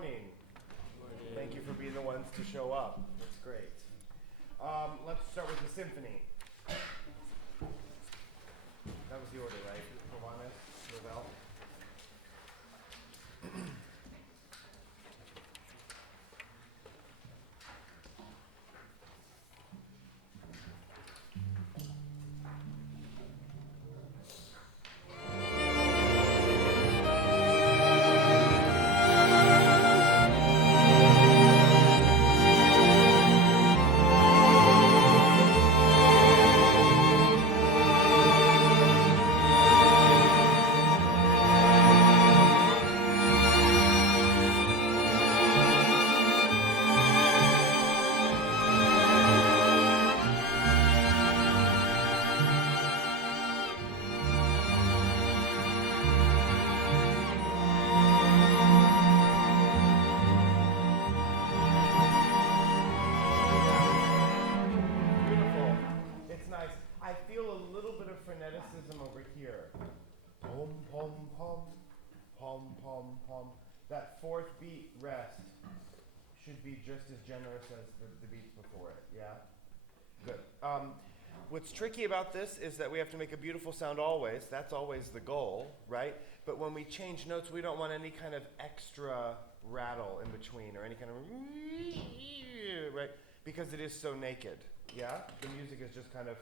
morning. Thank you for being the ones to show up. That's great. Let's start with the symphony. That was the order, right? Hovhaness, Ravel. Over here. Pom, pom, pom, pom, pom, pom. That fourth beat rest should be just as generous as the beats before it, yeah? Good. What's tricky about this is that we have to make a beautiful sound always. That's always the goal, right? But when we change notes, we don't want any kind of extra rattle in between or any kind of, right? Because it is so naked, yeah? The music is just kind of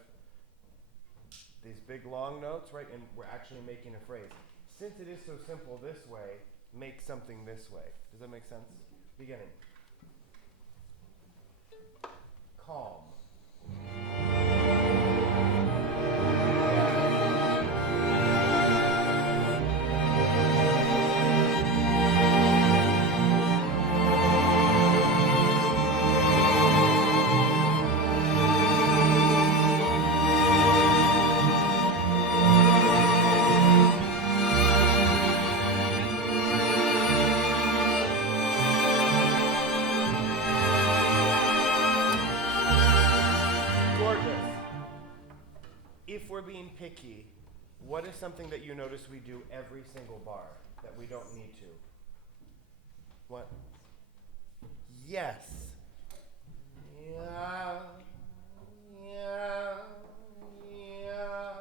these big long notes, right? And we're actually making a phrase. Since it is so simple this way, make something this way. Does that make sense? Beginning. Calm. If we're being picky, what is something that you notice we do every single bar that we don't need to? What? Yes. Yeah. Yeah. Yeah.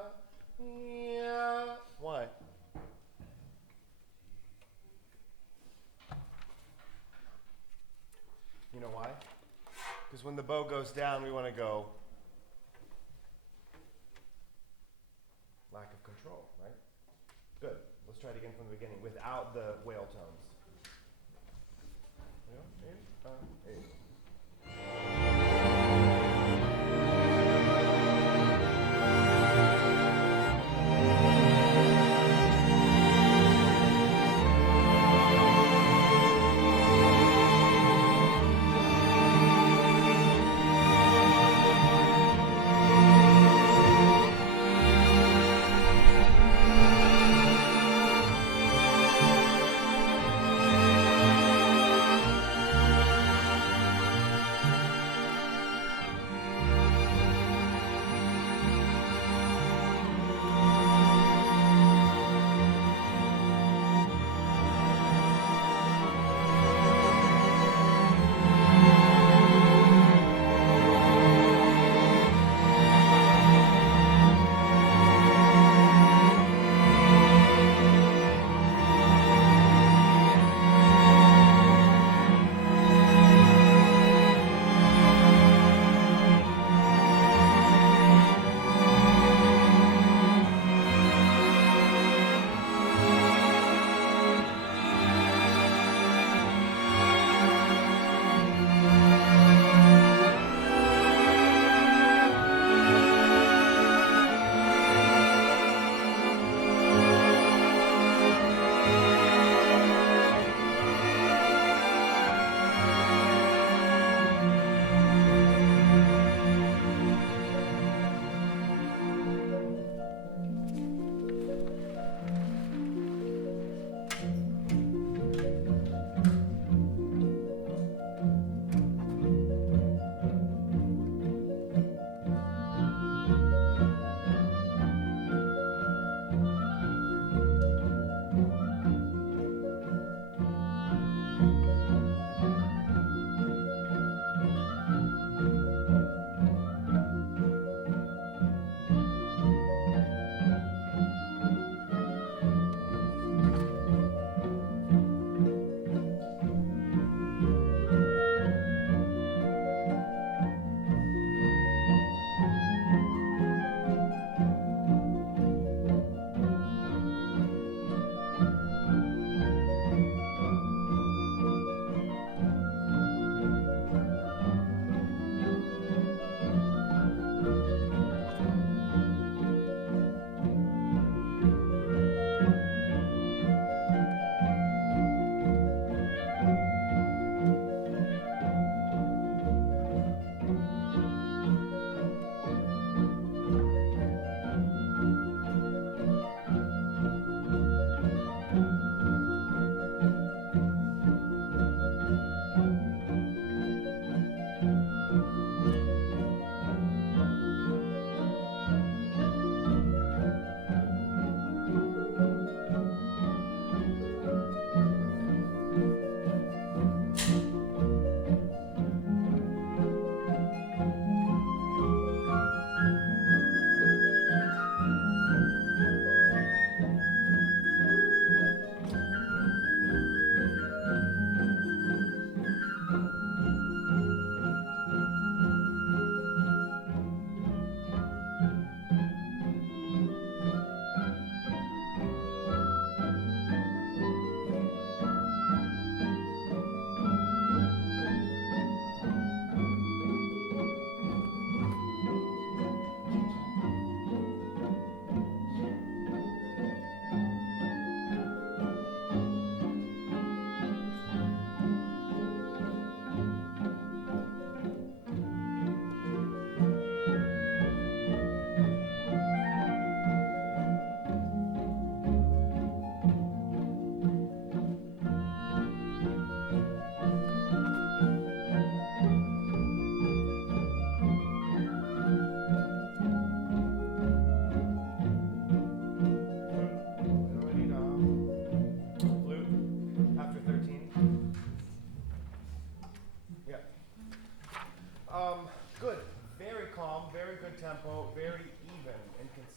Yeah. Why? You know why? Because when the bow goes down, we want to go. Lack of control, right? Good. Let's try it again from the beginning without the whale tones.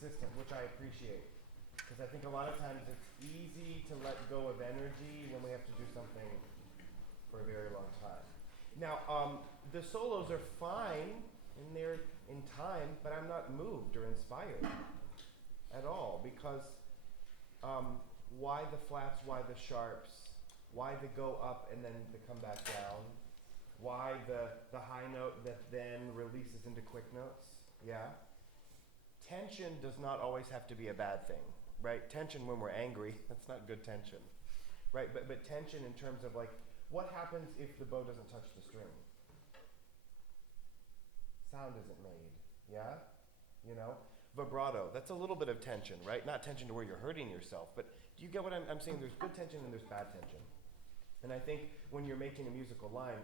consistent, which I appreciate. Because I think a lot of times it's easy to let go of energy when we have to do something for a very long time. Now, the solos are fine and they're in time, but I'm not moved or inspired at all, because why the flats, why the sharps, why the go up and then the come back down, why the high note that then releases into quick notes, yeah? Tension does not always have to be a bad thing, right? Tension when we're angry, that's not good tension, right? But tension in terms of like, what happens if the bow doesn't touch the string? Sound isn't made, yeah? You know? Vibrato, that's a little bit of tension, right? Not tension to where you're hurting yourself, but do you get what I'm saying? There's good tension and there's bad tension. And I think when you're making a musical line,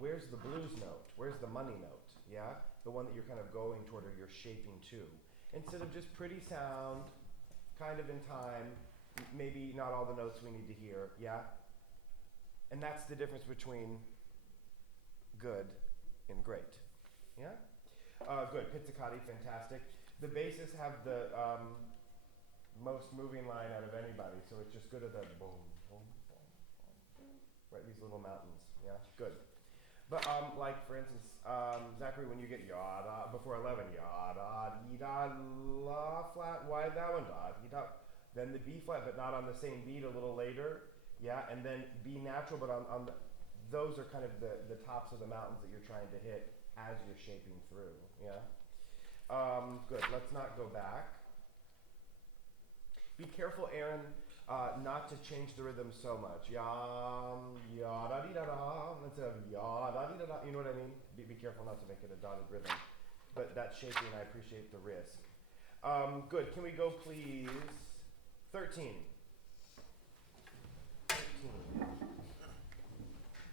where's the blues note? Where's the money note? Yeah? The one that you're kind of going toward or you're shaping to. Instead of just pretty sound, kind of in time, maybe not all the notes we need to hear, yeah? And that's the difference between good and great, yeah? Good, pizzicati, fantastic. The basses have the most moving line out of anybody, so it's just good at the boom, boom, boom, boom, right, these little mountains, yeah, good. But like for instance, Zachary, when you get yada before 11, yada dee da la flat, why that one da dee da, then the B flat, but not on the same beat a little later, yeah, and then B natural, but on the, those are kind of the tops of the mountains that you're trying to hit as you're shaping through, yeah. Good. Let's not go back. Be careful, Aaron, not to change the rhythm so much. Yam, yada dee da da, instead of yada dee da da. You know what I mean? Be careful not to make it a dotted rhythm. But that shaping, I appreciate the risk. Good. Can we go, please? 13. 13.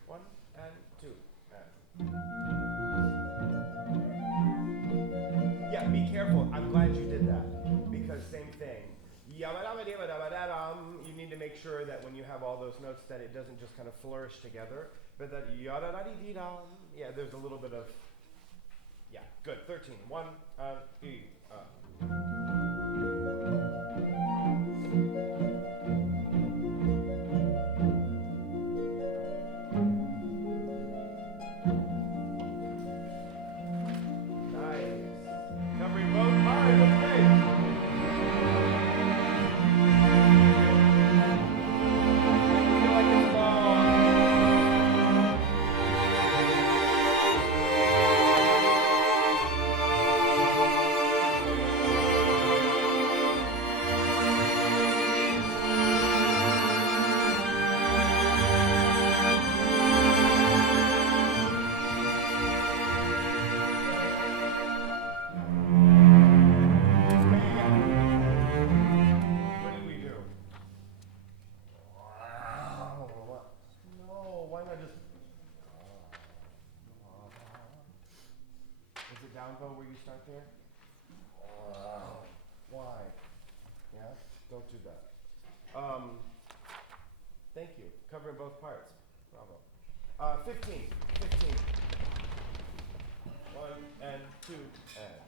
1 and 2 and. Yeah, be careful. I'm glad you did that, because same thing. You need to make sure that when you have all those notes that it doesn't just kind of flourish together, but that yeah, there's a little bit of, yeah, good. 13. 1, E, where you start there? Why? Yeah? Don't do that. Thank you. Covering both parts. Bravo. 15. 15. 1 and 2 and.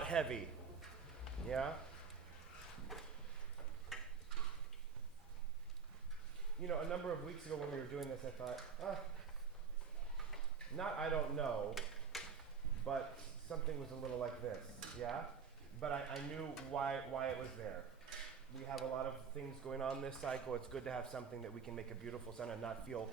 not heavy. Yeah? You know, a number of weeks ago when we were doing this, I thought, I don't know, but something was a little like this, yeah? But I knew why it was there. We have a lot of things going on this cycle. It's good to have something that we can make a beautiful sound and not feel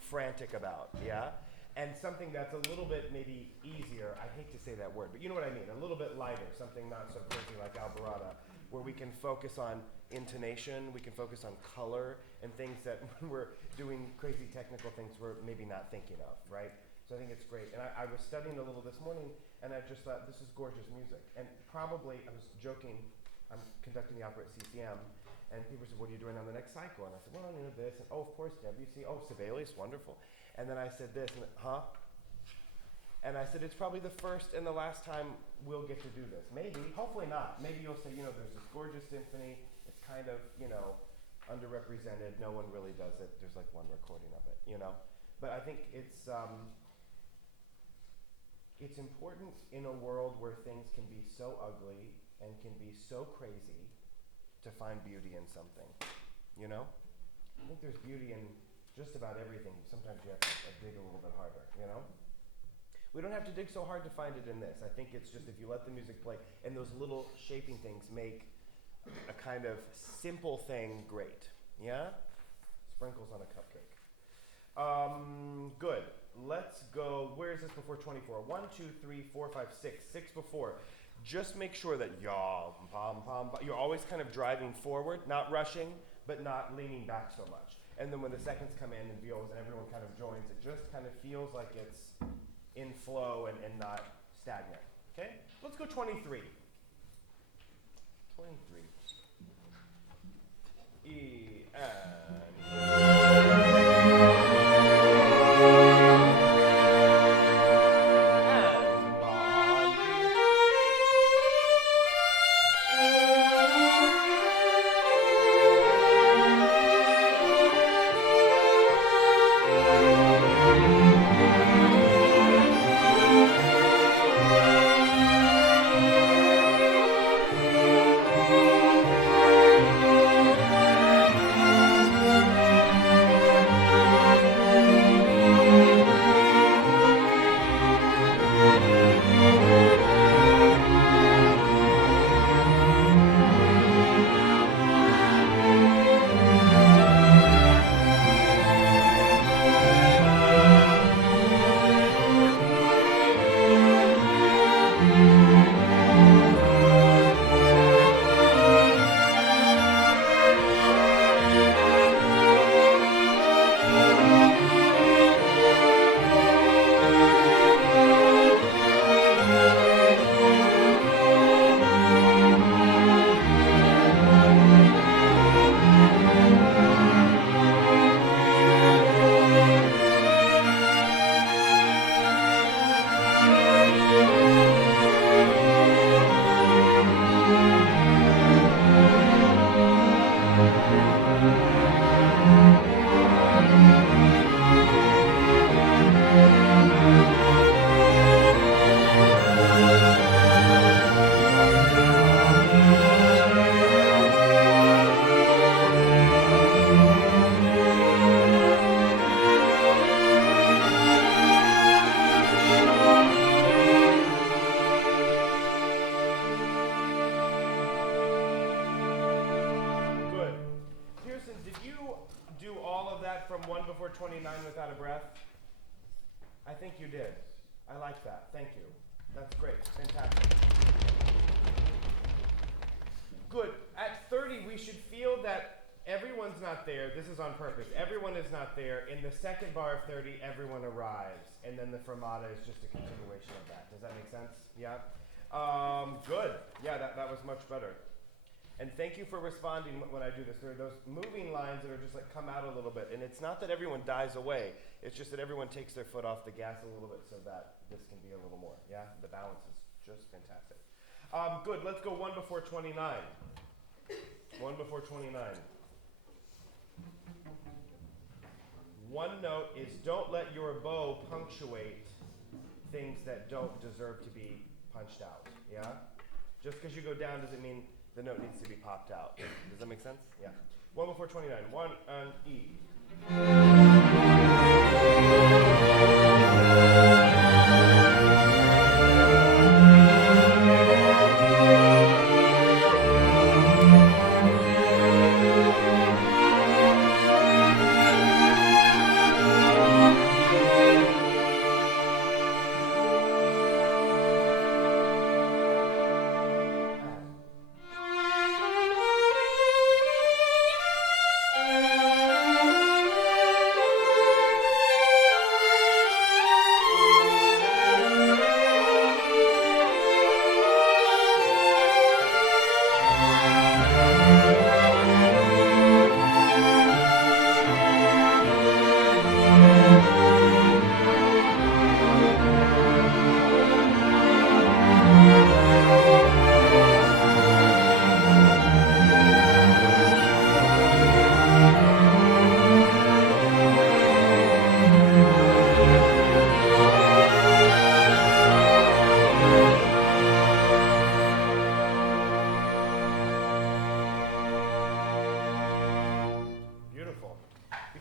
frantic about, yeah? And something that's a little bit maybe easier, I hate to say that word, but you know what I mean, a little bit lighter, something not so crazy like Alvarada, where we can focus on intonation, we can focus on color, and things that when we're doing crazy technical things we're maybe not thinking of, right? So I think it's great. And I was studying a little this morning, and I just thought, this is gorgeous music. And probably, I was joking, I'm conducting the opera at CCM, and people said, what are you doing on the next cycle? And I said, well, you know, this, and oh, of course, Debussy, oh, Sibelius, wonderful. And then I said this, and And I said, it's probably the first and the last time we'll get to do this. Maybe, hopefully not. Maybe you'll say, you know, there's this gorgeous symphony, it's kind of, you know, underrepresented, no one really does it, there's like one recording of it, you know? But I think it's important in a world where things can be so ugly and can be so crazy to find beauty in something, you know? I think there's beauty in just about everything. Sometimes you have to dig a little bit harder, you know? We don't have to dig so hard to find it in this. I think it's just if you let the music play and those little shaping things make a kind of simple thing great, yeah? Sprinkles on a cupcake. Good. Let's go. Where is this before 24? 1, 2, 3, 4, 5, 6. 6 before. Just make sure that you're always kind of driving forward, not rushing, but not leaning back so much. And then when the seconds come in and violas and everyone kind of joins, it just kind of feels like it's in flow and not stagnant. Okay? Let's go 23. 23. E and from 1 before 29 without a breath? I think you did. I like that. Thank you. That's great. Fantastic. Good. At 30, we should feel that everyone's not there. This is on purpose. Everyone is not there. In the second bar of 30, everyone arrives. And then the fermata is just a continuation of that. Does that make sense? Yeah? Good. Yeah, that was much better. And thank you for responding when I do this. There are those moving lines that are just like come out a little bit. And it's not that everyone dies away. It's just that everyone takes their foot off the gas a little bit so that this can be a little more. Yeah? The balance is just fantastic. Good. Let's go 1 before 29. 1 before 29. One note is don't let your bow punctuate things that don't deserve to be punched out. Yeah? Just because you go down doesn't mean the note needs to be popped out. Does that make sense? Yeah. 1 before 29. 1 and E.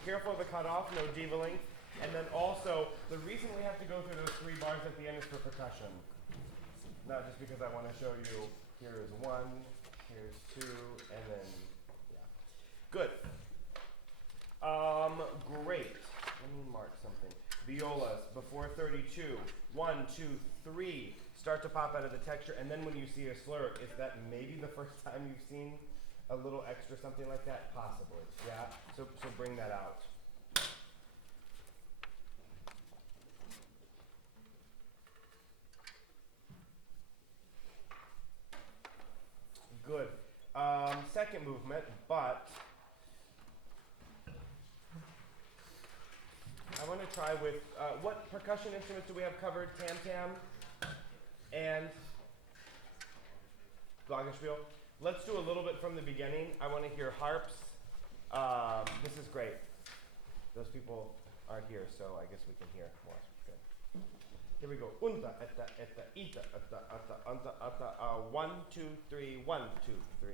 Careful of the cutoff, no diva-ling. And then also, the reason we have to go through those 3 bars at the end is for percussion. Not just because I want to show you, here is 1, here's 2, and then, yeah. Good. Great. Let me mark something. Violas, before 32. 1, 2, 3. Start to pop out of the texture, and then when you see a slur, is that maybe the first time you've seen a little extra something like that? Possibly, yeah? So bring that out. Good. Second movement, but I want to try with, what percussion instruments do we have covered? Tam-tam and glockenspiel. Let's do a little bit from the beginning. I want to hear harps. This is great. Those people aren't here, so I guess we can hear more. Good. Here we go. Unta, etta, etta, ita, etta, etta, anta, etta. 1, 2, 3. 1, 2, 3.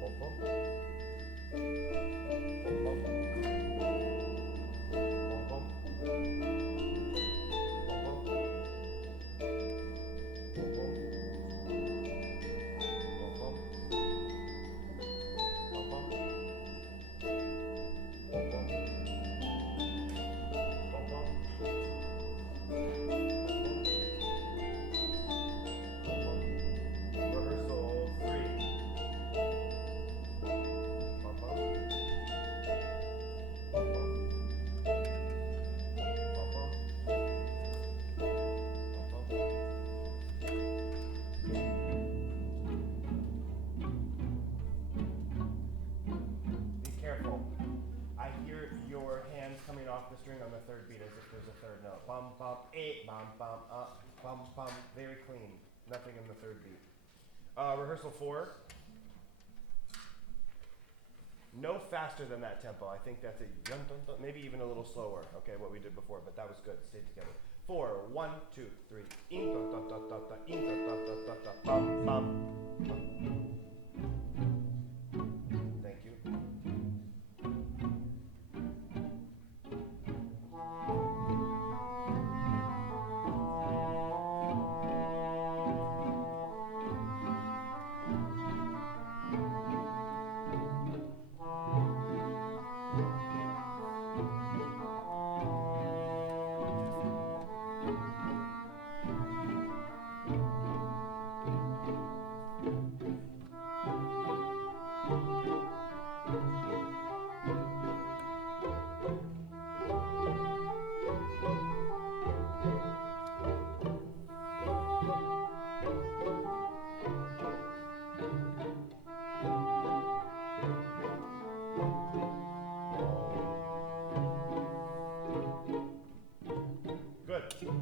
Bom, bom. Bom, bom. Bom, bom. Coming off the string on the third beat as if there's a third note. Bum, bum, bum, bum, bum, bum. Very clean. Nothing in the third beat. Rehearsal 4. No faster than that tempo. I think that's maybe even a little slower. Okay, what we did before, but that was good. Stay together. 4, 1, 2, 3. Bum, bum, bum. Thank you.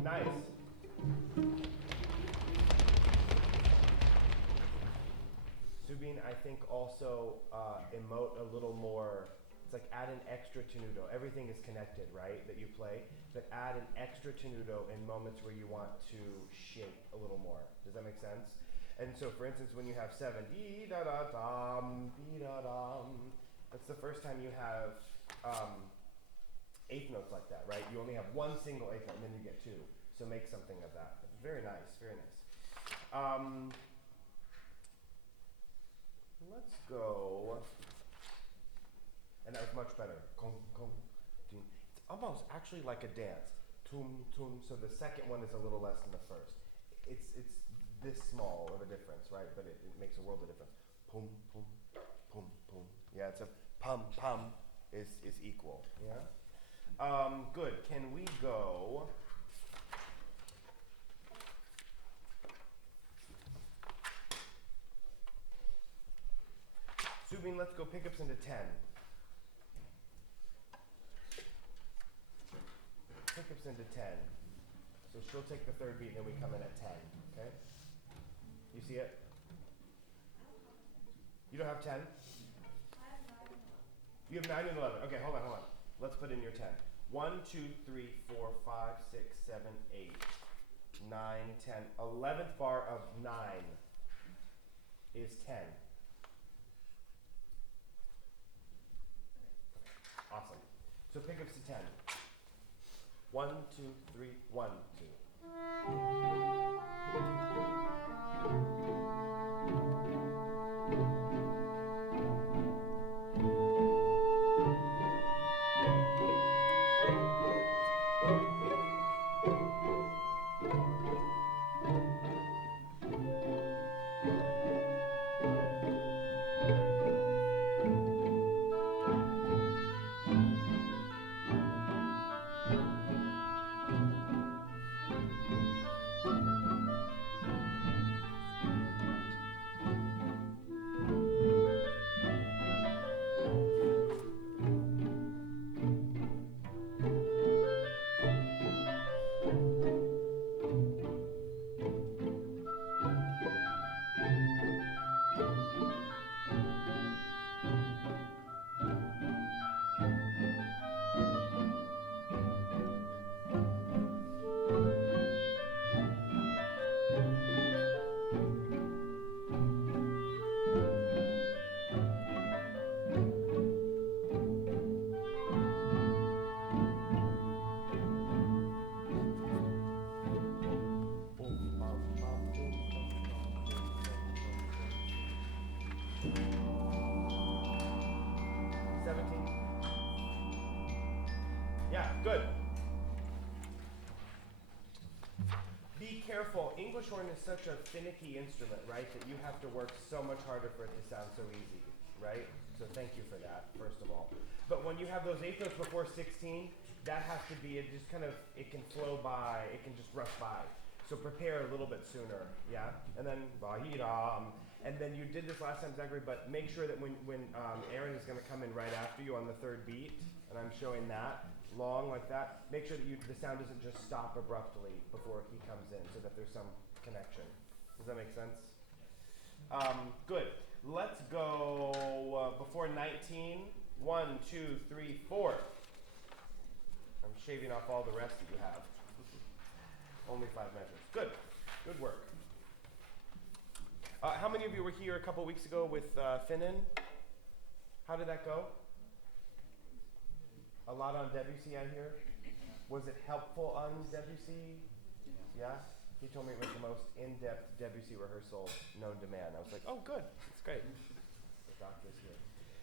Nice. Subin, I think, also emote a little more It's like add an extra tenuto. Everything is connected, right, that you play, but add an extra tenuto in moments where you want to shape a little more. Does that make sense? And so, for instance, when you have 7, dee da da dum, dee da dum, that's the first time you have eighth notes like that, right? You only have one single eighth note, and then you get 2. So make something of that. Very nice, very nice. Let's go. And that was much better. Kong, kong, tum. It's almost actually like a dance. Tum, tum. So the second one is a little less than the first. It's this small of a difference, right? But it makes a world of difference. Pum, pum, pum, pum. Yeah, it's a pum, pum is equal. Yeah? Good. Can we go? Subin, let's go pickups into 10. Pickups into 10. So she'll take the third beat and then we come in at 10. Okay? You see it? You don't have 10? You have 9 and 11. Okay, hold on. Let's put in your 10. 1, 2, 3, 4, 5, 6, 7, 8, 9, 10. 11th bar of 9 is 10. Awesome. So pickups to 10. 1, 2, 3, 1, 2. Good. Be careful. English horn is such a finicky instrument, right, that you have to work so much harder for it to sound so easy, right? So thank you for that, first of all. But when you have those eighth notes before 16, that has to be, it just kind of, it can flow by, it can just rush by. So prepare a little bit sooner, yeah? And then, and then you did this last time, Zachary, but make sure that when Aaron is going to come in right after you on the third beat, and I'm showing that, long like that, make sure that the sound doesn't just stop abruptly before he comes in, so that there's some connection. Does that make sense? Good. Let's go before 19. 1, 2, 3, 4. I'm shaving off all the rest that you have. Only 5 measures. Good. Good work. How many of you were here a couple weeks ago with Finnan? How did that go? A lot on Debussy, I hear. Was it helpful on Debussy? Yeah? He told me it was the most in-depth Debussy rehearsal known to man. I was like, oh, good. That's great. The doctor's here.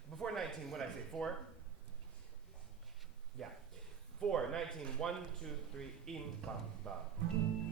Before 19, what did I say? 4? Yeah. 4, 19, 1, 2, 3, in, bam, bam.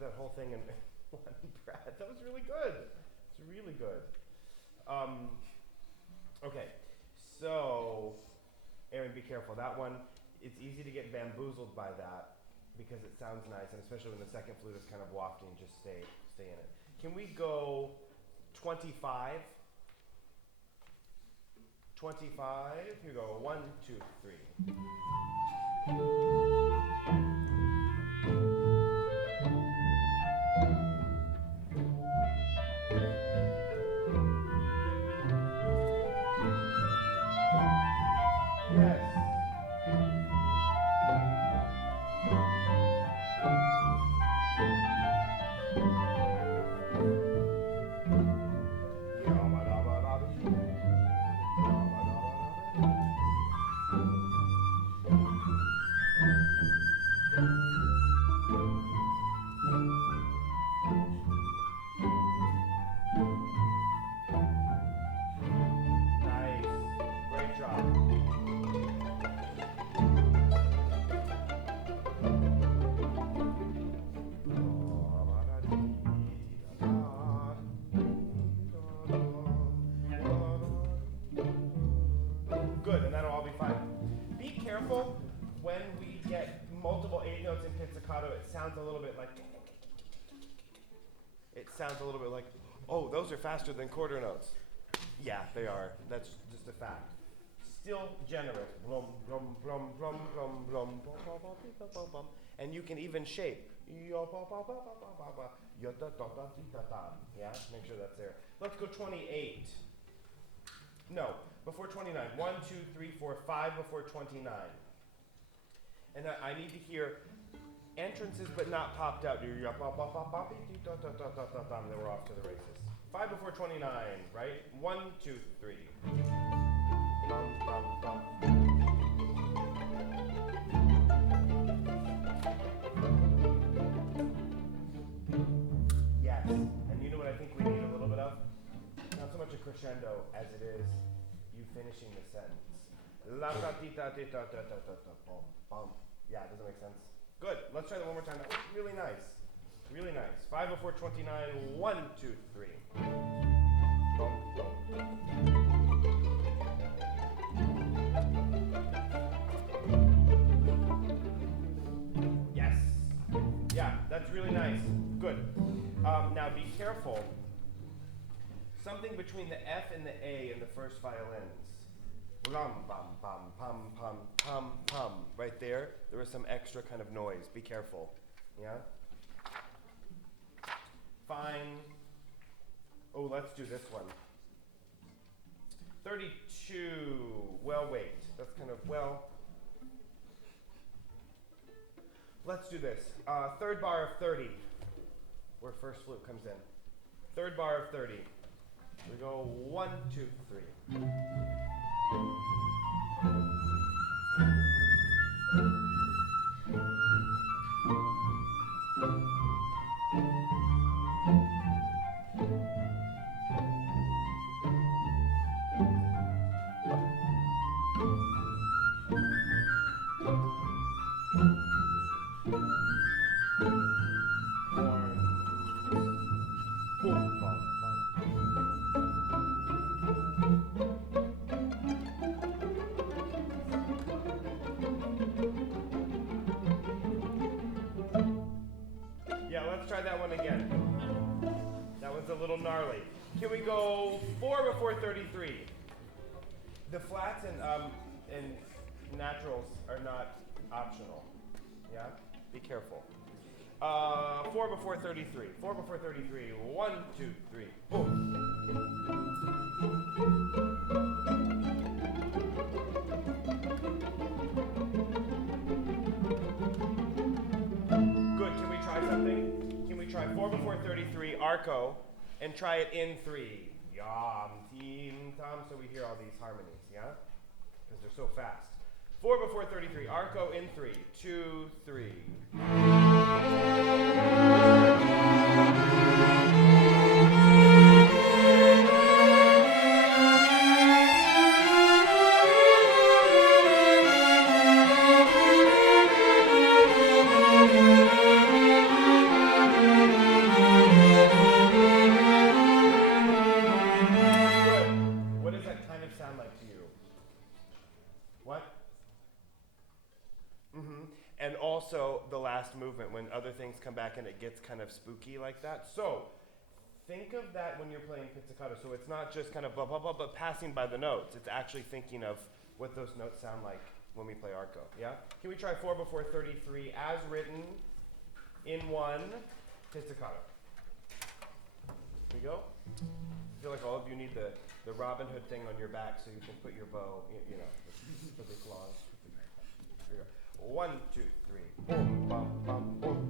that whole thing in one breath. That was really good. It's really good. Okay, so Aaron, be careful. That one, it's easy to get bamboozled by that because it sounds nice, and especially when the second flute is kind of wafting. Just stay in it. Can we go 25? 25. Here we go. 1, 2, 3. Good, and that'll all be fine. Be careful when we get multiple 8 notes in pizzicato. It sounds a little bit like. Oh, those are faster than quarter notes. Yeah, they are. That's just a fact. Still generous. Blum, blum, blum, blum, blum, blum, blum. And you can even shape. Yeah, make sure that's there. Let's go 28. No, before 29. 1, 2, 3, 4, 5 before 29. And I need to hear entrances but not popped out. Then we're off to the races. 5 before 29, right? 1, 2, 3. Bum, bum, bum. Yes, and you know what I think we need a little bit of? Not so much a crescendo as it is you finishing the sentence. La da di da di da da da da da bum bum. Yeah, does that make sense? Good. Let's try that one more time. That was really nice. Really nice. 5 before 29. 1, 2, 3. Bum bum. Yes. Yeah, that's really nice. Good. Now be careful. Something between the F and the A in the first violins. Blum, bum, bum, pum, pum, pum, pum. Right there, there was some extra kind of noise. Be careful. Yeah? Fine. Oh, let's do this one. 32. Well, wait. That's kind of, well. Let's do this. Third bar of 30. Where first flute comes in. Third bar of 30. We go 1, 2, 3. Try that one again. That one's a little gnarly. Can we go 4 before 33? The flats and naturals are not optional. Yeah? Be careful. 4 before 33. 4 before 33. 1, 2, 3. Boom. Good. Can we try something? Try 4 before 33, arco, and try it in 3. Yam, team, tom, so we hear all these harmonies, yeah? Because they're so fast. 4 before 33, arco in 3, 2, 3. last movement when other things come back and it gets kind of spooky like that. So think of that when you're playing pizzicato. So it's not just kind of blah, blah, blah, but passing by the notes. It's actually thinking of what those notes sound like when we play arco. Yeah? Can we try 4 before 33 as written in 1 pizzicato? Here we go. I feel like all of you need the Robin Hood thing on your back so you can put your bow, you know, for the claws. Here we go. 1, 2, 3. Boom, bum, bum, boom.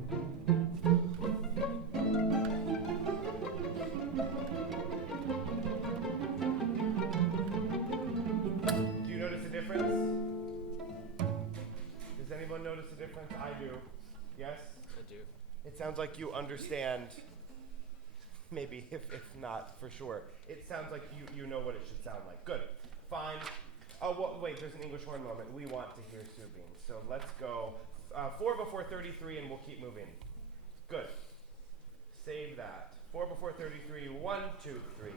Do you notice a difference? Does anyone notice a difference? I do. Yes? I do. It sounds like you understand. Maybe, if not, for sure. It sounds like you know what it should sound like. Good. Fine. Oh, well, wait, there's an English horn moment. We want to hear Subin. So let's go 4 before 33, and we'll keep moving. Good. Save that. 4 before 33. 1, 2, 3.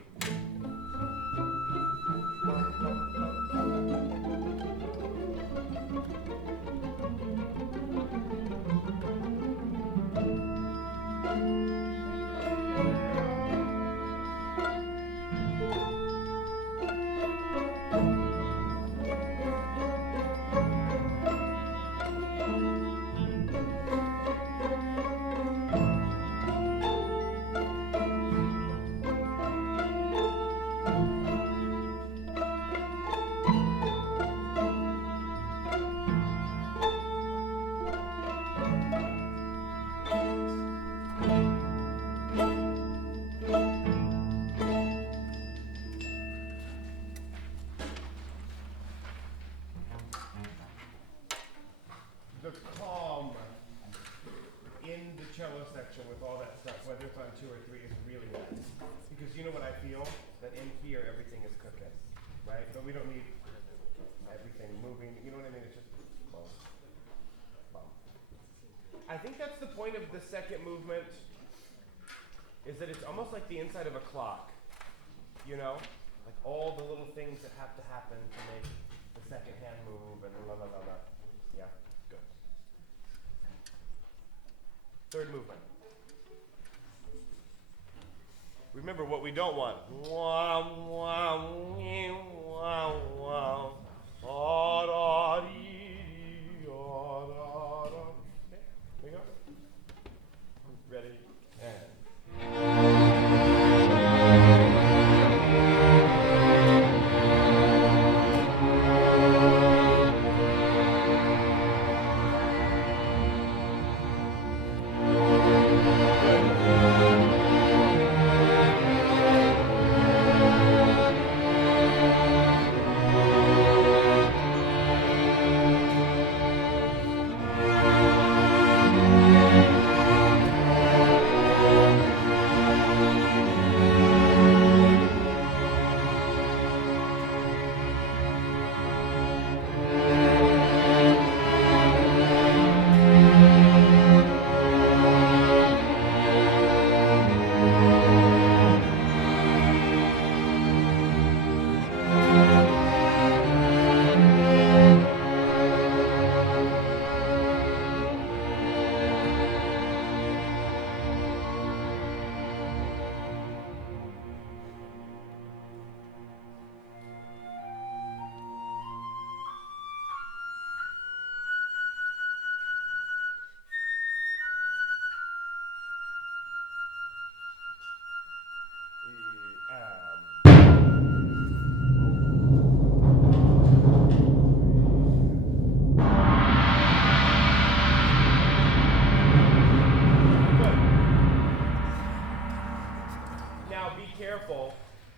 Section with all that stuff, whether it's on 2 or 3, is really nice. Because you know what I feel? That in here everything is cooking, right? But we don't need everything moving. You know what I mean? It's just boom, boom. I think that's the point of the second movement, is that it's almost like the inside of a clock. You know? Like all the little things that have to happen to make the second hand move and la la la la. Yeah, good. Third movement. Remember what we don't want. Wow, wow, wow, wow. Okay, here we go. Ready? And.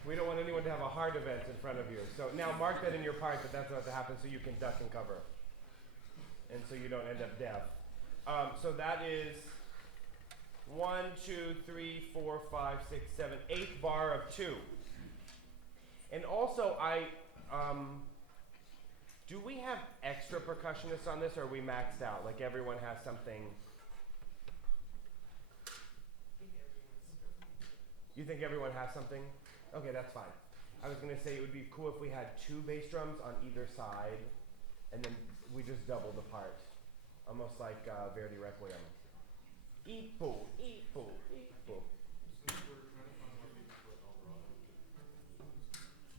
We don't want anyone to have a heart event in front of you. So now mark that in your part that that's about to happen so you can duck and cover. And so you don't end up deaf. So that is 1, 2, 3, 4, 5, 6, 7, 8th bar of 2. And also do we have extra percussionists on this, or are we maxed out? Like everyone has something? You think everyone has something? Okay, that's fine. I was going to say it would be cool if we had 2 bass drums on either side, and then we just double the part. almost like Verdi Requiem. Eepo, eepo, eepo.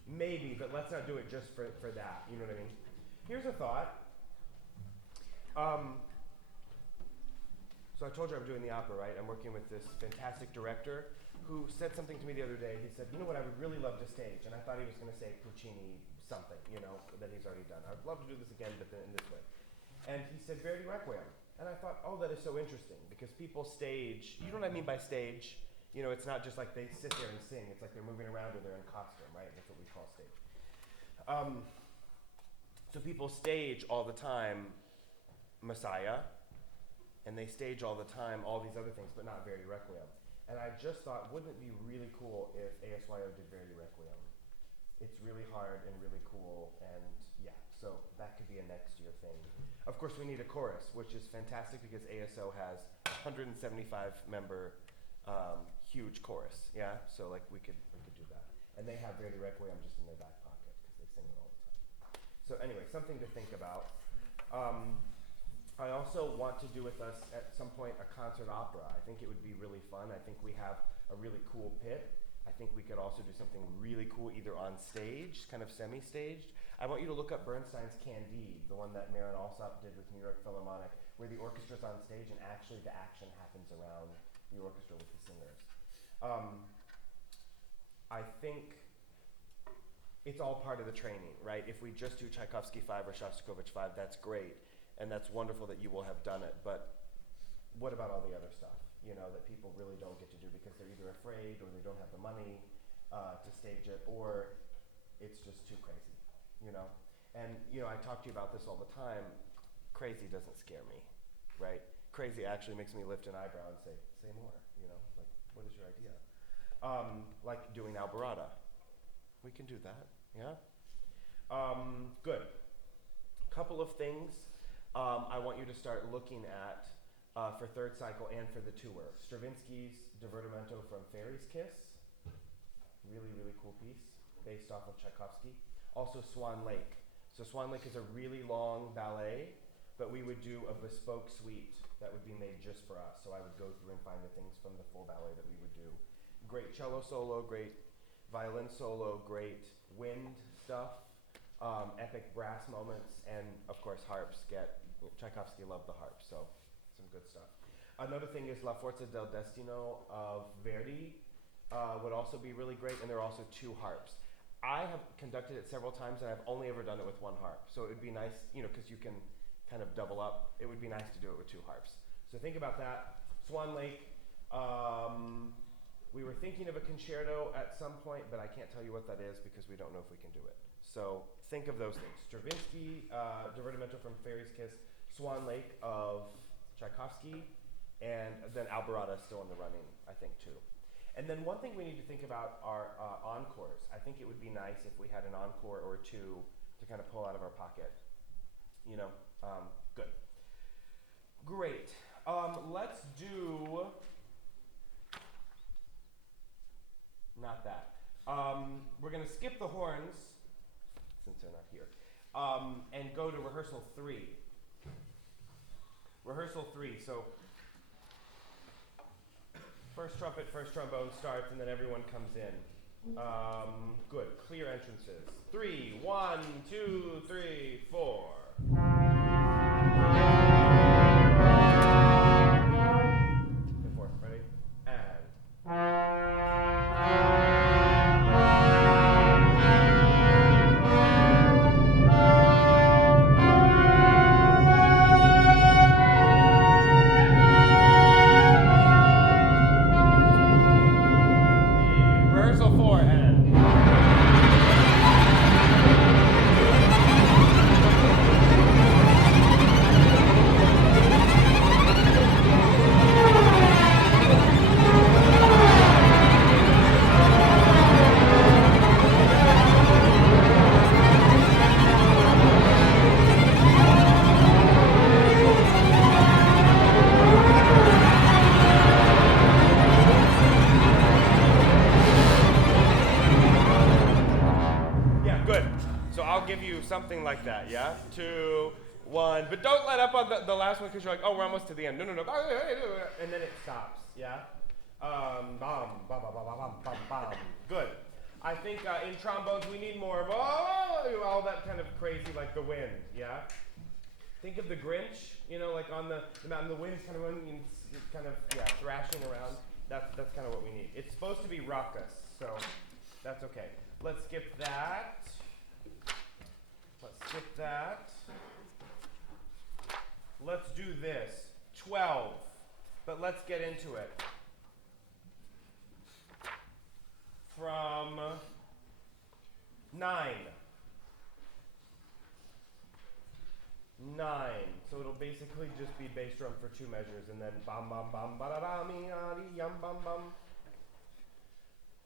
Maybe, but let's not do it just for that. You know what I mean? Here's a thought. So I told you I'm doing the opera, right? I'm working with this fantastic director who said something to me the other day. He said, you know what, I would really love to stage. And I thought he was going to say Puccini something, you know, that he's already done. I'd love to do this again, but then in this way. And he said Verdi Requiem. And I thought, oh, that is so interesting because people stage, you know what I mean by stage? You know, it's not just like they sit there and sing. It's like they're moving around or they're in costume, right? That's what we call stage. So people stage all the time Messiah, and they stage all the time all these other things, but not Verdi Requiem. And I just thought, wouldn't it be really cool if ASYO did Verdi Requiem? It's really hard and really cool, and yeah, so that could be a next year thing. Of course, we need a chorus, which is fantastic because ASO has 175 member huge chorus, yeah? So like we could do that. And they have Verdi Requiem just in their back pocket because they sing it all the time. So anyway, something to think about. I also want to do with us at some point a concert opera. I think it would be really fun. I think we have a really cool pit. I think we could also do something really cool either on stage, kind of semi-staged. I want you to look up Bernstein's Candide, the one that Marin Alsop did with New York Philharmonic, where the orchestra's on stage and actually the action happens around the orchestra with the singers. I think it's all part of the training, right? If we just do Tchaikovsky 5 or Shostakovich 5, that's great. And that's wonderful that you will have done it, but what about all the other stuff, you know, that people really don't get to do because they're either afraid or they don't have the money to stage it, or it's just too crazy, you know? And, you know, I talk to you about this all the time. Crazy doesn't scare me, right? Crazy actually makes me lift an eyebrow and say more, you know? Like, what is your idea? Like doing Alborada. We can do that, yeah? Good. Couple of things. I want you to start looking at for third cycle and for the tour. Stravinsky's Divertimento from Fairy's Kiss, really, really cool piece based off of Tchaikovsky. Also Swan Lake. So Swan Lake is a really long ballet, but we would do a bespoke suite that would be made just for us. So I would go through and find the things from the full ballet that we would do. Great cello solo, great violin solo, great wind stuff, epic brass moments, and of course harps Tchaikovsky loved the harp, so some good stuff. Another thing is La Forza del Destino of Verdi would also be really great, and there are also 2 harps. I have conducted it several times, and I've only ever done it with 1 harp, so it would be nice, you know, because you can kind of double up. It would be nice to do it with 2 harps. So think about that. Swan Lake, we were thinking of a concerto at some point, but I can't tell you what that is because we don't know if we can do it. So think of those things. Stravinsky, Divertimento from Fairy's Kiss, Swan Lake of Tchaikovsky, and then Alborada is still in the running, I think, too. And then one thing we need to think about are encores. I think it would be nice if we had an encore or 2 to kind of pull out of our pocket. You know, good. Great. Let's do, not that. We're going to skip the horns, since they're not here, and go to rehearsal 3. Rehearsal 3, so first trumpet, first trombone starts, and then everyone comes in. Good, clear entrances. 3, 1, 2, 3, 4. The 4th, ready? And. Something like that, yeah? 2, 1. But don't let up on the last one because you're like, oh, we're almost to the end. No. And then it stops, yeah? Bam, bam, bam, bam, bam, bam, bam. Good. I think in trombones we need more of all that kind of crazy, like the wind, yeah? Think of the Grinch, you know, like on the mountain, the wind's kind of running, kind of, thrashing around. That's kind of what we need. It's supposed to be raucous, so that's okay. Let's skip that. Let's do this. 12. But let's get into it. From 9. 9. So it'll basically just be bass drum for 2 measures, and then bam bam bam ba da bam yum bam bam.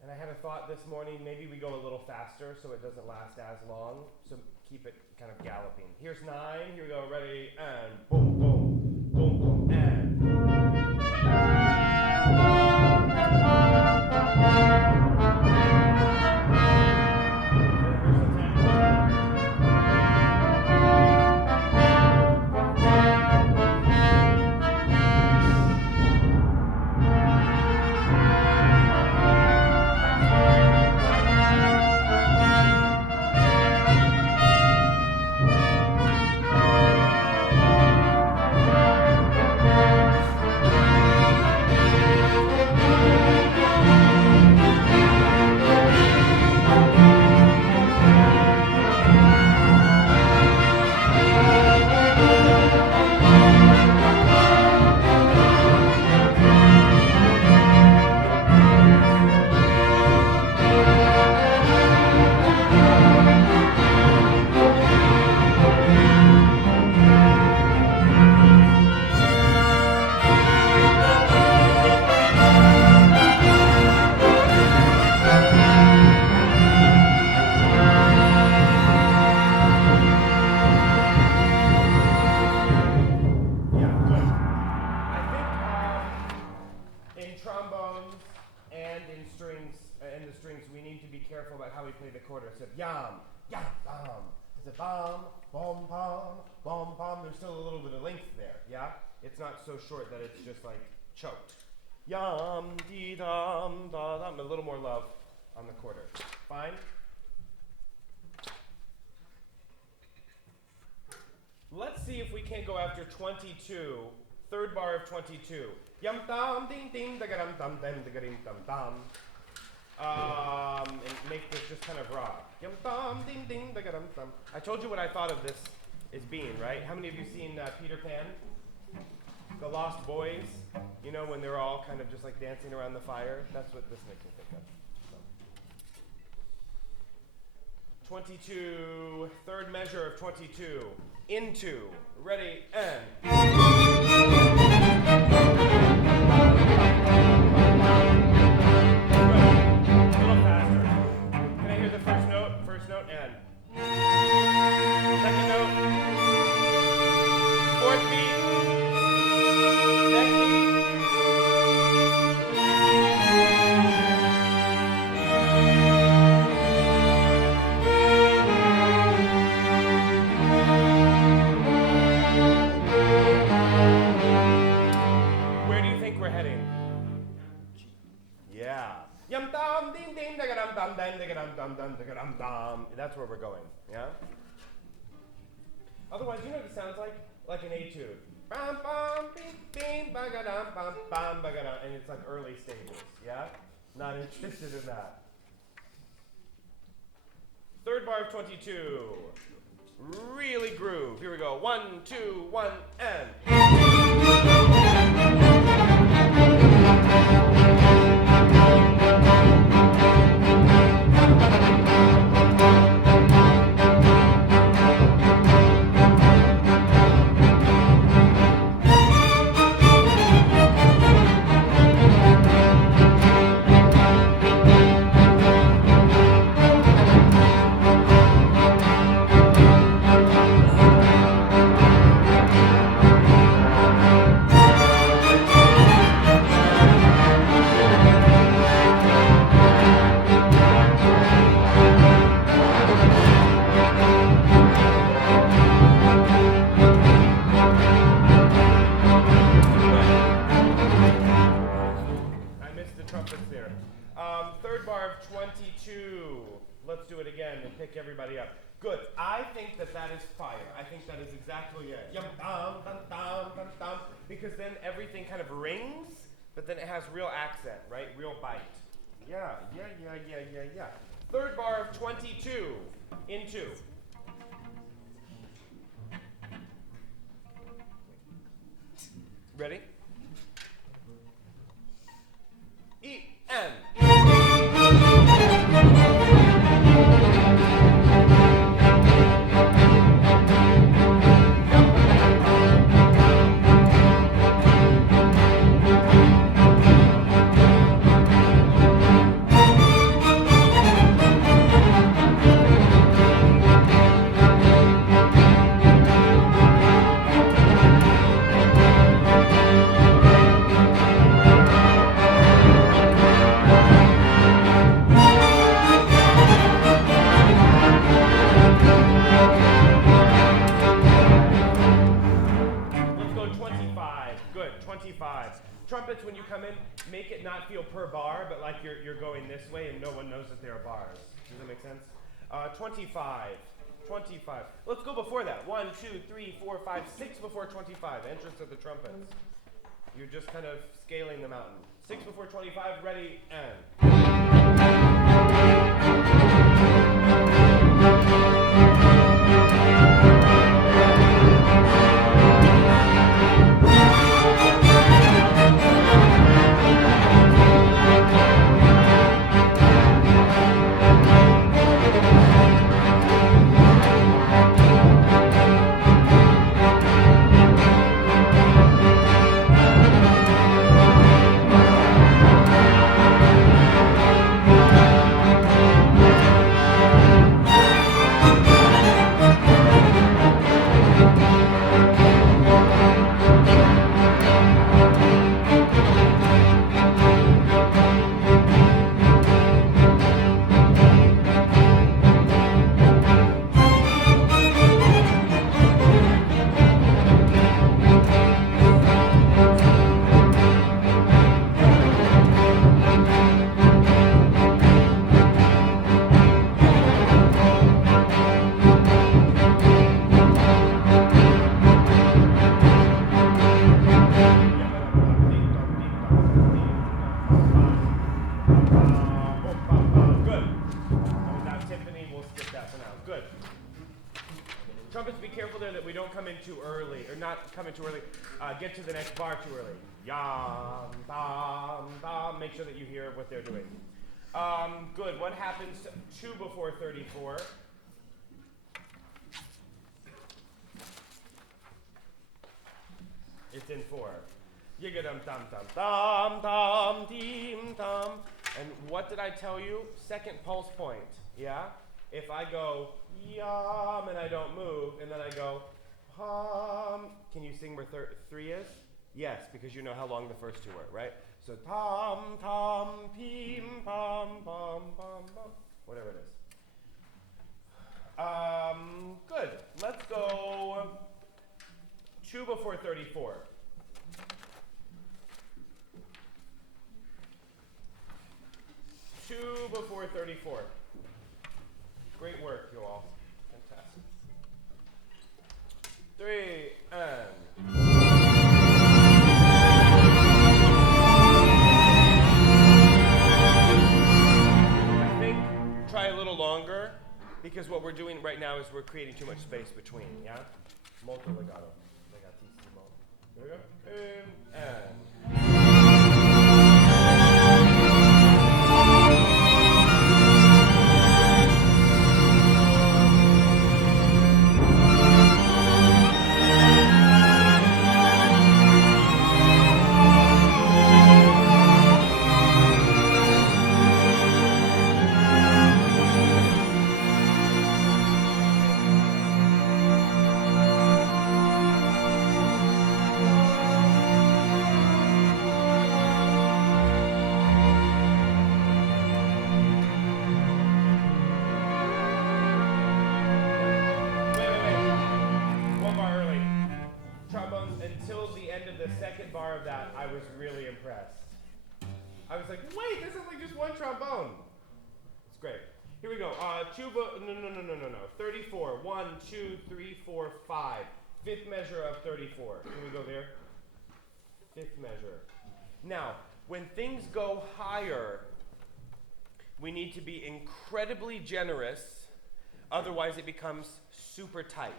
And I had a thought this morning, maybe we go a little faster so it doesn't last as long. So keep it kind of galloping. Here's 9. Here we go. Ready? And boom, boom, boom, boom, and. So short that it's just like choked. Yum, dee dum, da dum. A little more love on the quarter. Fine? Let's see if we can't go after 22, third bar of 22. Yum dum, ding ding, da dum dum dum da ding dum dum. And make this just kind of raw. Yum dum, ding ding, da dum dum. I told you what I thought of this as being, right? How many of you seen Peter Pan? The Lost Boys, you know, when they're all kind of just like dancing around the fire. That's what this makes me think of. So. 22, third measure of 22. Into, ready, and. Good. A little faster. Can I hear the first note? First note, and. Second note. Fourth beat. That's where we're going, yeah? Otherwise, you know what it sounds like? Like an etude. Bam, bam, bing, bing, ba-ga-dum, bam, bam, ba-ga-dum. And it's like early stages, yeah? Not interested in that. Third bar of 22. Really groove. Here we go. 1, 2, 1, and. trumpets there. Third bar of 22. Let's do it again and pick everybody up. Good. I think that is fire. I think that is exactly it. Yum, dum, dum, dum, dum, dum. Because then everything kind of rings, but then it has real accent, right? Real bite. Yeah. Third bar of 22. Into. Ready? E, N. Trumpets, when you come in, make it not feel per bar, but like you're going this way and no one knows that there are bars. Does that make sense? 25. Let's go before that. 1, 2, 3, 4, 5, 6 before 25. Entrance of the trumpets. You're just kind of scaling the mountain. 6 before 25, ready, and. Get to the next bar too early. Yam, bam, bam. Make sure that you hear what they're doing. Good. What happens to 2 before 34? It's in 4. Yigadum dum dum dum dum dim dum. And what did I tell you? Second pulse point. Yeah? If I go yam and I don't move, and then I go can you sing where 3 is? Yes, because you know how long the first 2 were, right? So tam, tam, pim, pam, pam, pam, pam. Whatever it is. Good. Let's go 2 before 34. Two before 34. Great work, you all. Fantastic. 3 and. I think try a little longer, because what we're doing right now is we're creating too much space between, yeah? Molto legato. Legatissimo. There we go. And. was like, wait, this is like just one trombone. It's great. Here we go. Tuba, no. 34. 1, 2, 3, 4, 5. Fifth measure of 34. Can we go there? Fifth measure. Now, when things go higher, we need to be incredibly generous, otherwise it becomes super tight.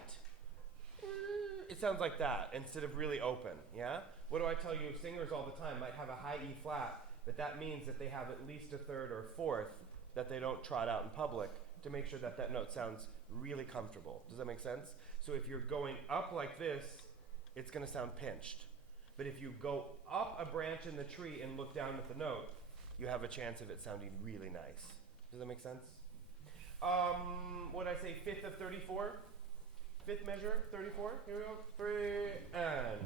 It sounds like that instead of really open, yeah? What do I tell you? Singers all the time might have a high E flat, but that means that they have at least a third or fourth that they don't trot out in public to make sure that that note sounds really comfortable. Does that make sense? So if you're going up like this, it's going to sound pinched. But if you go up a branch in the tree and look down at the note, you have a chance of it sounding really nice. Does that make sense? What did I say, fifth of 34? Fifth measure, 34. Here we go. 3, and...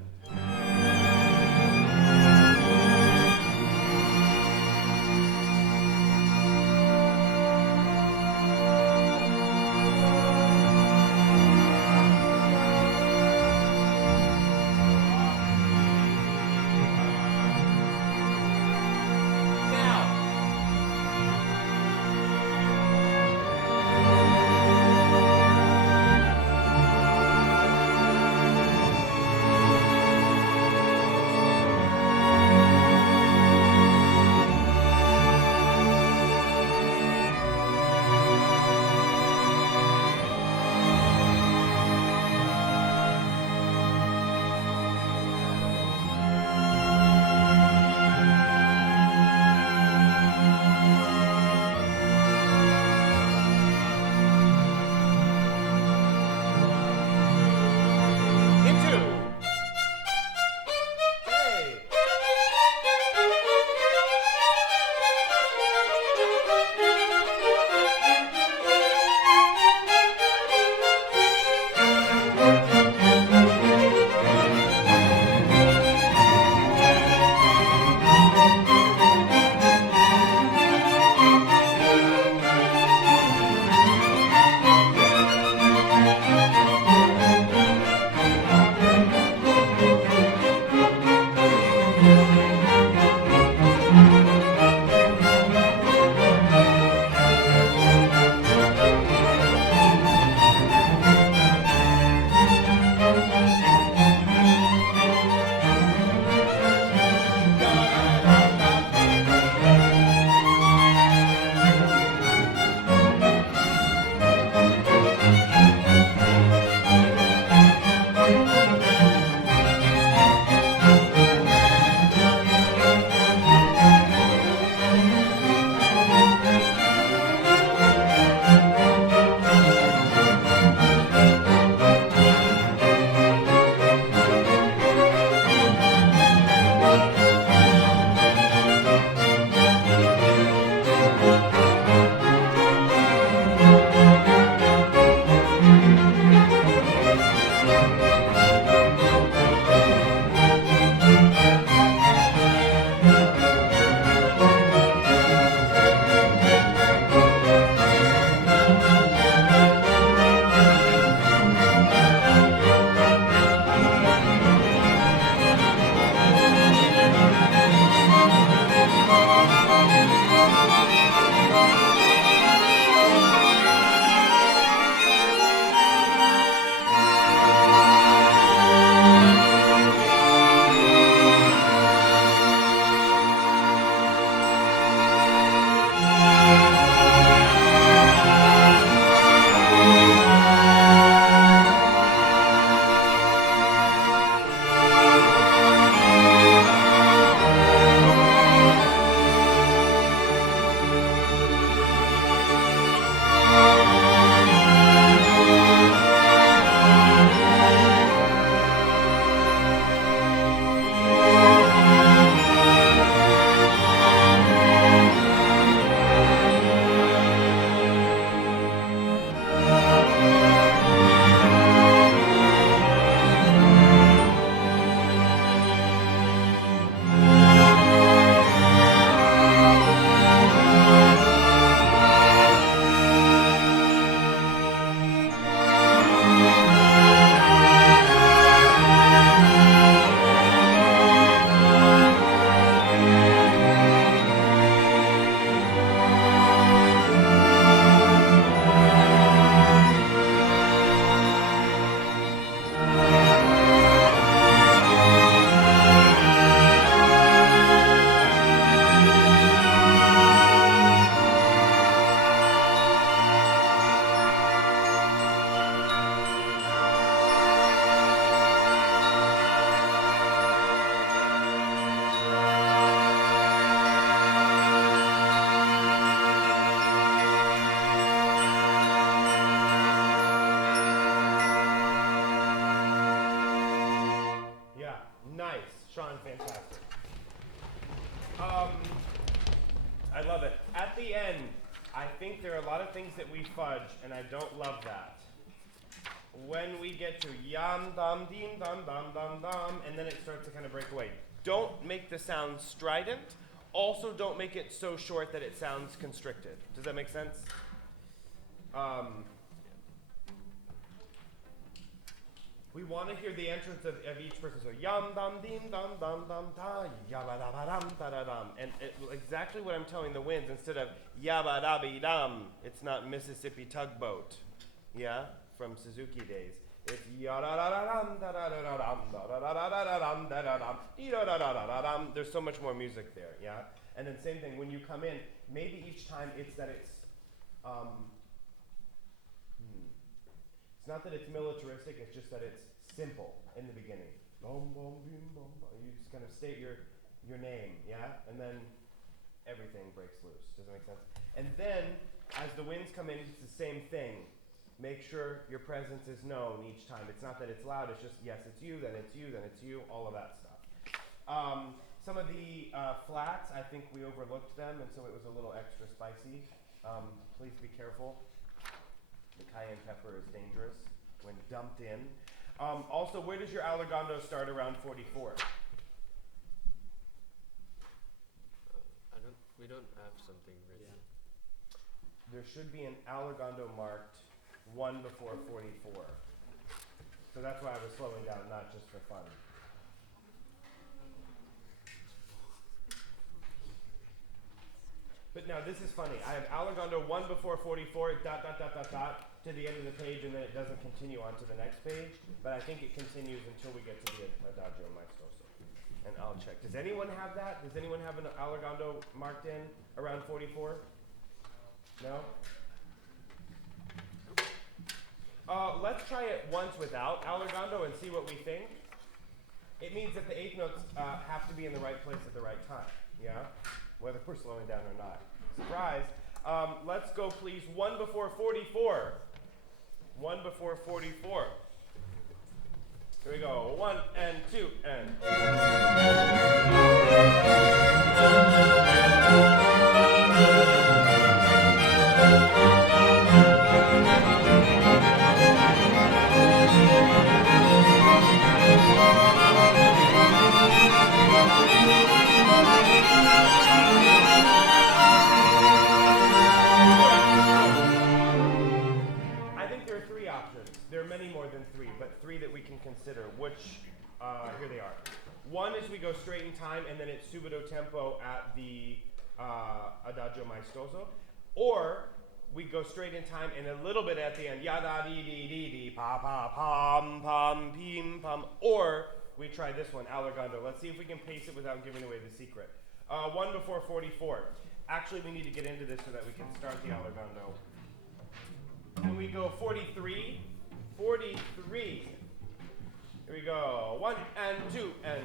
at the end, I think there are a lot of things that we fudge, and I don't love that. When we get to yam dum dim dum dum dum dum, and then it starts to kind of break away. Don't make the sound strident. Also, don't make it so short that it sounds constricted. Does that make sense? We want to hear the entrance of each person. So yam dum dim dum dum dum da yabba da ba dum da da dum. And exactly what I'm telling the winds, instead of yabba da be dum, it's not Mississippi tugboat. Yeah? From Suzuki days. It's yada da da dum da da da da dum da da da da da dum da da dum da da da da dum. There's so much more music there, yeah? And then same thing, when you come in, maybe each time it's that it's not that it's militaristic, it's just that it's simple in the beginning. Bum, bum, bim, bum, bum. You just kind of state your name, yeah? And then everything breaks loose. Does that make sense? And then, as the winds come in, it's the same thing. Make sure your presence is known each time. It's not that it's loud, it's just, yes, it's you, then it's you, then it's you, all of that stuff. Some of the flats, I think we overlooked them, and so it was a little extra spicy. Please be careful. The cayenne pepper is dangerous when dumped in. Also, where does your allegando start around 44? We don't have something written. Yeah. There should be an allegando marked 1 before 44. So that's why I was slowing down, not just for fun. But now this is funny. I have allegando 1 before 44, dot, dot, dot, dot, dot, to the end of the page, and then it doesn't continue on to the next page. But I think it continues until we get to the adagio maestoso. And I'll check. Does anyone have that? Does anyone have an allegando marked in around 44? No? Let's try it once without allegando and see what we think. It means that the eighth notes have to be in the right place at the right time. Yeah? Whether we're slowing down or not. Surprise. Let's go, please. 1 before 44. 1 before 44. Here we go. 1 and 2 and. There are many more than 3, but 3 that we can consider, which, here they are. One is we go straight in time, and then it's subito tempo at the adagio maestoso. Or we go straight in time and a little bit at the end, yada dee dee dee dee, pa pa pam pam pim pam. Or we try this one, allegando. Let's see if we can pace it without giving away the secret. 1 before 44. Actually, we need to get into this so that we can start the allegando. And we go 43. 43. Here we go. 1 and 2 and.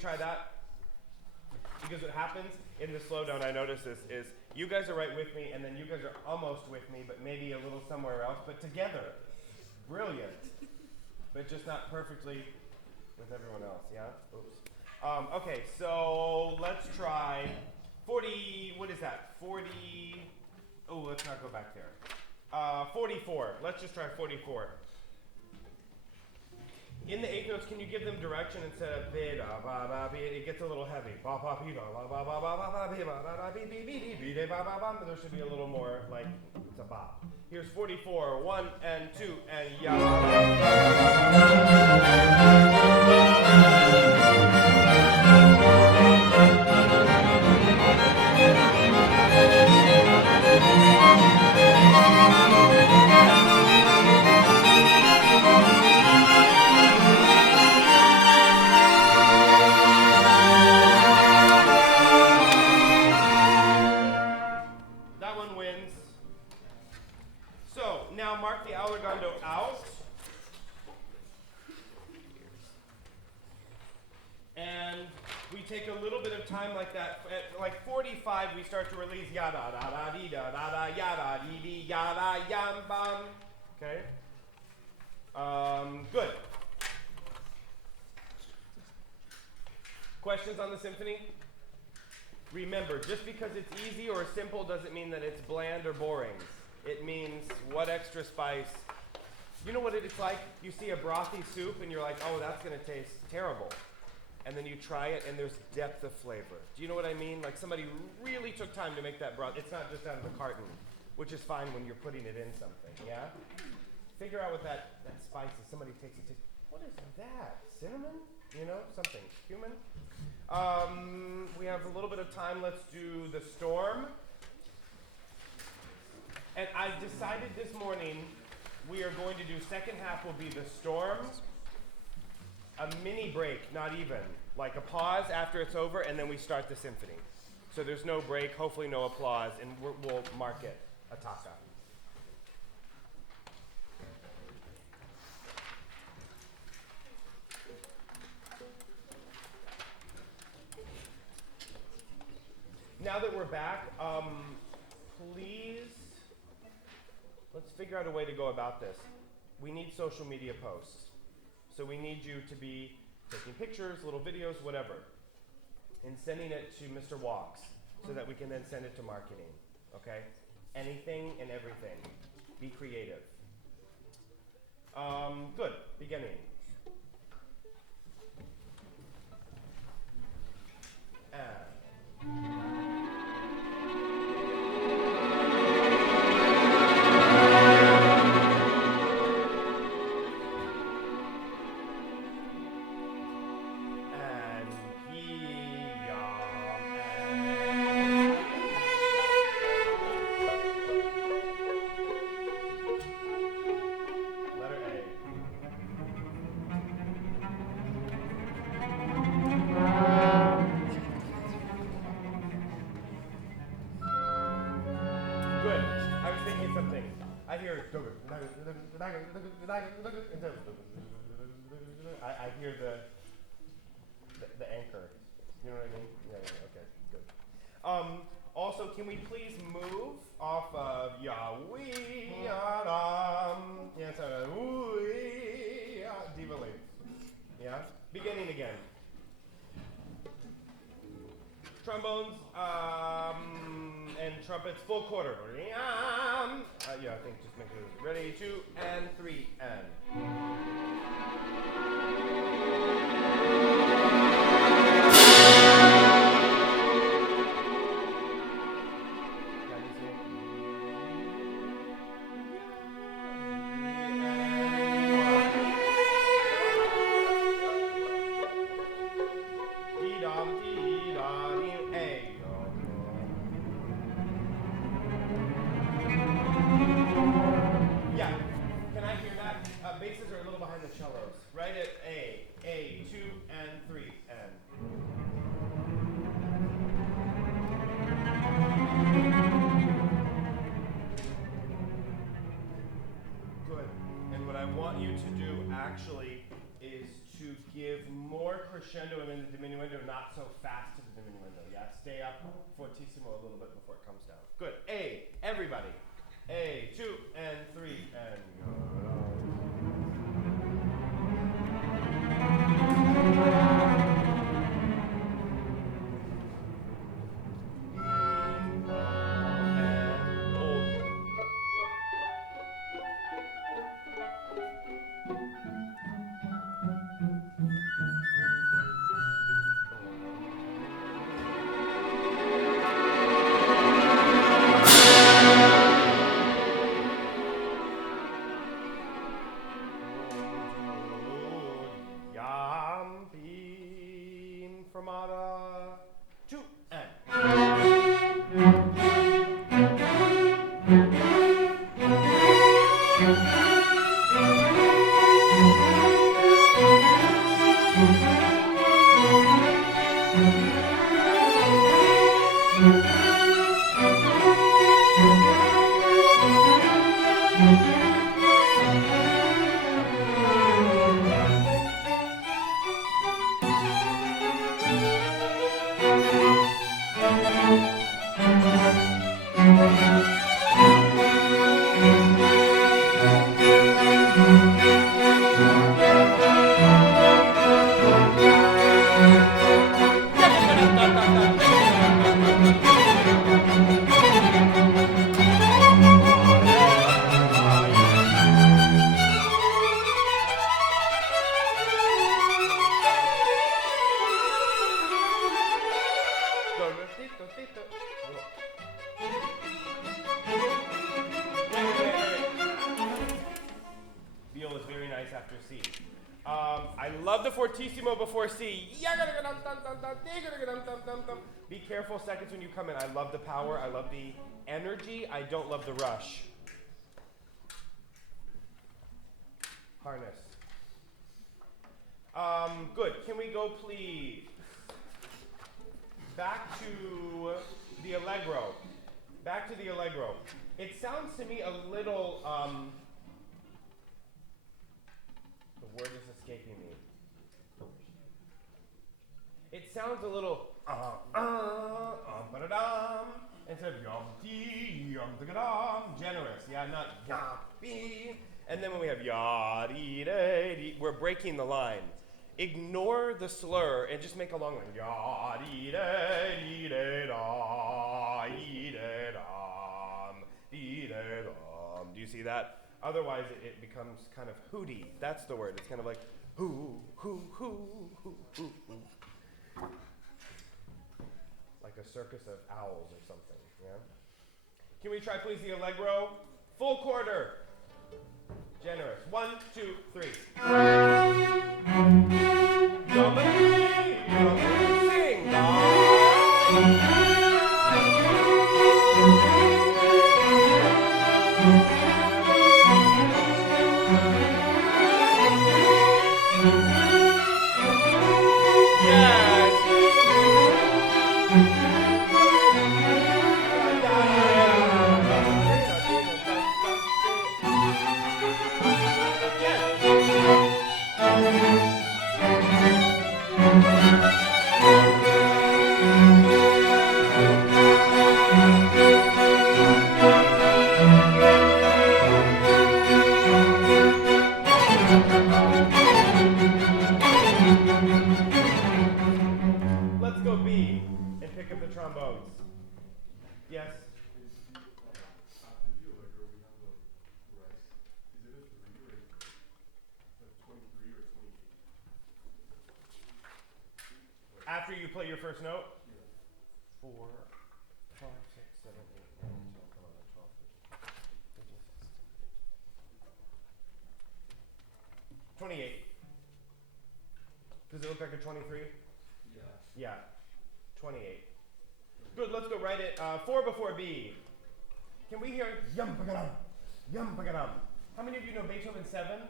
Try that? Because what happens in the slowdown, I notice this, is you guys are right with me, and then you guys are almost with me, but maybe a little somewhere else, but together. Brilliant. But just not perfectly with everyone else, yeah? Oops. Okay, so let's try 40, what is that? 40, oh, let's not go back there. 44, let's just try 44. In the eighth notes, can you give them direction instead of be da ba ba be? It gets a little heavy. Ba ba be da ba ba ba ba ba ba be ba da da be be be be de ba ba ba. But there should be a little more like it's a bop. Here's 44. 1 and 2 and ya. Take a little bit of time like that. At like 45, we start to release yada da da dee da da da yada dee dee yada yam bam. Okay. Good. Questions on the symphony? Remember, just because it's easy or simple doesn't mean that it's bland or boring. It means what extra spice. You know what it's like? You see a brothy soup and you're like, oh, that's going to taste terrible. And then you try it, and there's depth of flavor. Do you know what I mean? Like somebody really took time to make that broth. It's not just out of the carton, which is fine when you're putting it in something, yeah? Figure out what that spice is. Somebody takes it to, what is that? Cinnamon? You know, something. Cumin? We have a little bit of time. Let's do the storm. And I decided this morning we are going to do second half will be the storm. A mini break, not even. Like a pause after it's over, and then we start the symphony. So there's no break, hopefully no applause, and we'll mark it a taka. Now that we're back, please, let's figure out a way to go about this. We need social media posts. So we need you to be taking pictures, little videos, whatever, and sending it to Mr. Walks so that we can then send it to marketing, okay? Anything and everything. Be creative. Good. Beginning. I hear the anchor. You know what I mean? Yeah, okay, good. Also, can we please move off of Yahweh Adam? Yeah, so Diva Leaf. Yeah? Beginning again. Trombones and trumpets, full quarter. Yeah, I think just make it ready, 2 and 3 and. Crescendo and then the diminuendo, not so fast to the diminuendo. Yeah, stay up fortissimo a little bit before it comes down. Good. A, everybody. A, 2 and 3 and fermata, 2 and. Viol is very nice after C. I love the fortissimo before C. Be careful seconds when you come in. I love the power. I love the energy. I don't love the rush. Harness. Good. Can we go, please? Back to the allegro. Back to the allegro. It sounds to me a little, the word is escaping me. It sounds a little, instead of generous. Yeah, not yum, and then when we have ya-dee-day-dee, we're breaking the line. Ignore the slur and just make a long line. Do you see that? Otherwise, it becomes kind of hooty. That's the word. It's kind of like hoo, hoo, hoo, hoo, hoo, hoo. Like a circus of owls or something. Yeah. Can we try, please, the allegro? Full quarter. Generous. 1, 2, 3. Sing. Let's go B and pick up the trombones. Yes? After the allegro, we have a rest. Is it a 3 or a 23 or 28? After you play your first note? Yeah. 4, 5, 6, 7, 8, 9, 10, 11, 12, 13, 28. Does it look like a 23? Yeah. Yeah. 28. Good, let's go write it. 4 before B. Can we hear yum pagadam? Yum pagadam. How many of you know Beethoven 7?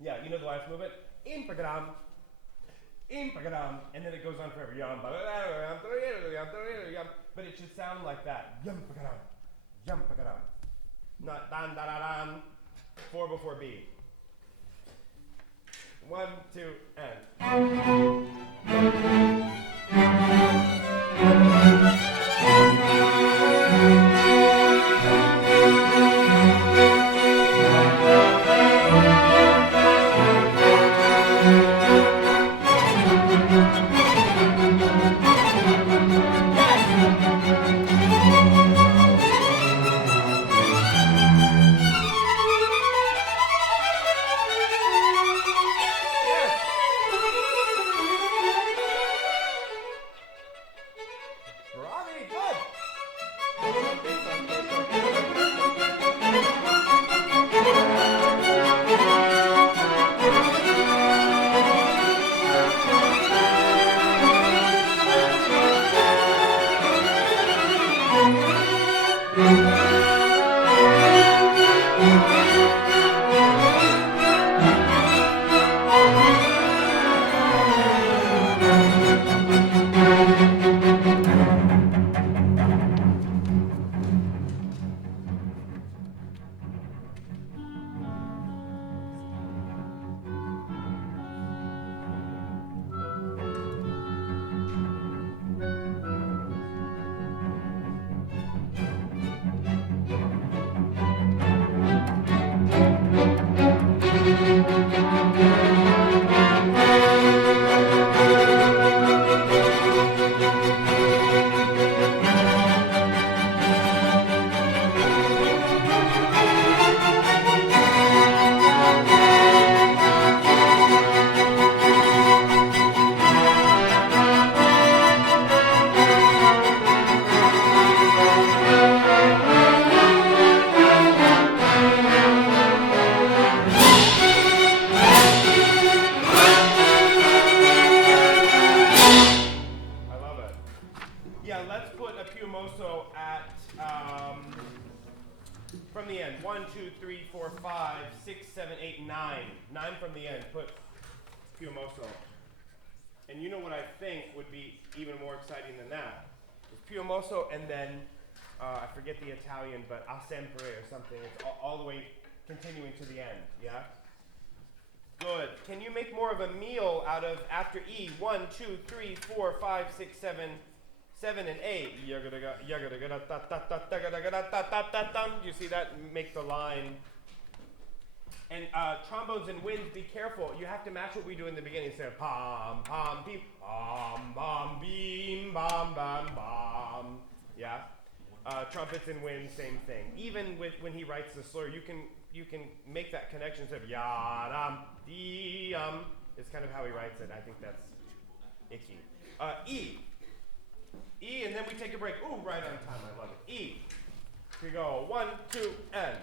Yeah, you know the last movement? In pagadam. And then it goes on forever. Yum, but it should sound like that. Yum pagadam. Not dan da da dan. 4 before B. 1, 2, and. 7, 8, 9. 9 from the end. Put più mosso. And you know what I think would be even more exciting than that? Is più mosso and then, I forget the Italian, but a sempre or something. It's all the way continuing to the end, yeah? Good. Can you make more of a meal out of after E? 1, 2, 3, 4, 5, 6, 7, 7 and 8. Do you see that? Make the line. And trombones and winds, be careful. You have to match what we do in the beginning. Instead of pom, pom, beam, pom, bom, beam, bom, bom, bom. Yeah? Trumpets and winds, same thing. Even when he writes the slur, you can make that connection instead of ya-dum, dee-um. It's kind of how he writes it. I think that's icky. E. E, and then we take a break. Ooh, right on time. I love it. E. Here we go. 1, 2, and.